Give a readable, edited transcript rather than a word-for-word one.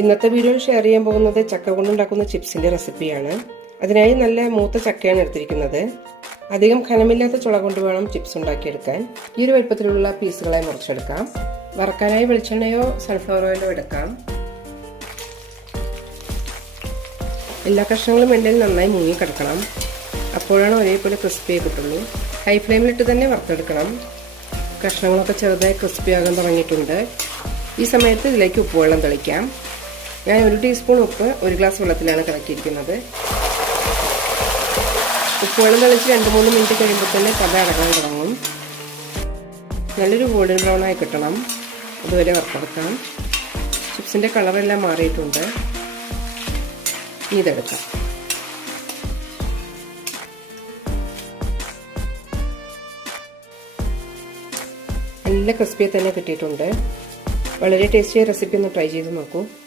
ഇന്നത്തെ വീഡിയോയിൽ ഷെയർ ചെയ്യാൻ പോകുന്നത് ചക്ക കൊണ്ടുണ്ടാക്കുന്ന ചിപ്സിന്റെ റെസിപ്പിയാണ്. അതിനായി നല്ല മൂത്ത ചക്കയാണ് എടുത്തിരിക്കുന്നത്. അധികം ഖനമില്ലാത്ത ചുള കൊണ്ട് വേണം ചിപ്സ് ഉണ്ടാക്കിയെടുക്കാൻ. ഈ ഒരു വലുപ്പത്തിലുള്ള പീസുകളായി മുറിച്ചെടുക്കാം. വറക്കാനായി വെളിച്ചെണ്ണയോ സൺഫ്ലവർ ഓയിലോ എടുക്കാം. എല്ലാ കഷ്ണങ്ങളും എണ്ണയിൽ നന്നായി മുങ്ങിക്കിടക്കണം. അപ്പോഴാണ് ഒരേപോലെ ക്രിസ്പിയായി കിട്ടുള്ളൂ. ഹൈ ഫ്ലെയിമിലിട്ട് തന്നെ വറുത്തെടുക്കണം. കഷ്ണങ്ങളൊക്കെ ചെറുതായി ക്രിസ്പി ആകാൻ തുടങ്ങിയിട്ടുണ്ട്. ഈ സമയത്ത് ഇതിലേക്ക് ഉപ്പുവെള്ളം തളിക്കാം. ഞാൻ 1 ടീസ്പൂൺ ഉപ്പ് 1 ഗ്ലാസ് വെള്ളത്തിലാണ് കലക്കിയിരിക്കുന്നത്. ഉപ്പുവെള്ളം തളിച്ച് 2-3 മിനിറ്റ് കഴിയുമ്പോൾ തന്നെ തവ അടങ്ങാൻ തുടങ്ങും. നല്ലൊരു ഗോൾഡൻ ബ്രൗൺ ആയി കിട്ടണം. അതുവരെ വറുത്തെടുക്കാം. ചിപ്സിൻ്റെ കളറെല്ലാം മാറിയിട്ടുണ്ട്. ഇതെടുക്കാം. നല്ല ക്രിസ്പിയെ തന്നെ കിട്ടിയിട്ടുണ്ട്. വളരെ ടേസ്റ്റിയായ റെസിപ്പി ഒന്ന് ട്രൈ ചെയ്ത് നോക്കൂ.